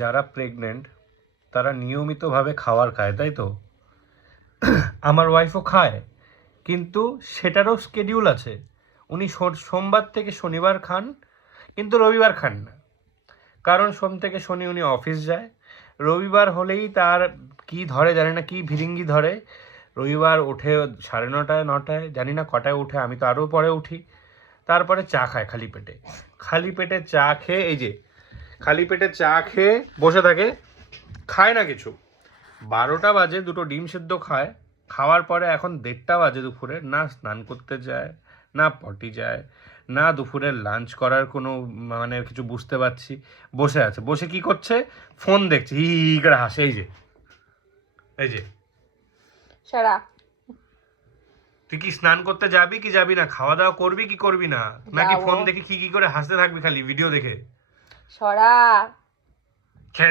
যারা প্রেগনেন্ট তারা নিয়মিতভাবে খাবার খায়, তাই তো? আমার ওয়াইফও খায়, কিন্তু সেটারও স্কেডিউল আছে। উনি সোমবার থেকে শনিবার খান, কিন্তু রবিবার খান না। কারণ সোম থেকে শনি উনি অফিস যায়। রবিবার হলেই তার কি ধরে জানি না, কি ভিরিঙ্গি ধরে। রবিবার ওঠে 9:30 9টায়, জানি না কটায় উঠে, আমি তো আরও পরে উঠি। তারপরে চা খায় খালি পেটে। খালি পেটে চা খেয়ে, এই যে খালি পেটে চা খেয়ে বসে থাকে, খায় না কিছু। 12টা বাজে দুটো ডিম সেদ্ধ খায়। খাওয়ার পরে এখন 1:30 বাজে দুপুরে, না স্নান করতে যায়, না পটি যায়, না দুপুরের লাঞ্চ করার কোনো মানে কিছু বুঝতে পারছি। বসে আছে, বসে কি করছে? ফোন দেখছে, হি হি করে হাসে। এই যে সারা তুই কি স্নান করতে যাবি কি যাবি না? খাওয়া দাওয়া করবি কি করবি না? নাকি যাবো। ফোন দেখে কি করে হাসতে থাকবি খালি ভিডিও দেখে? সরা খ্যা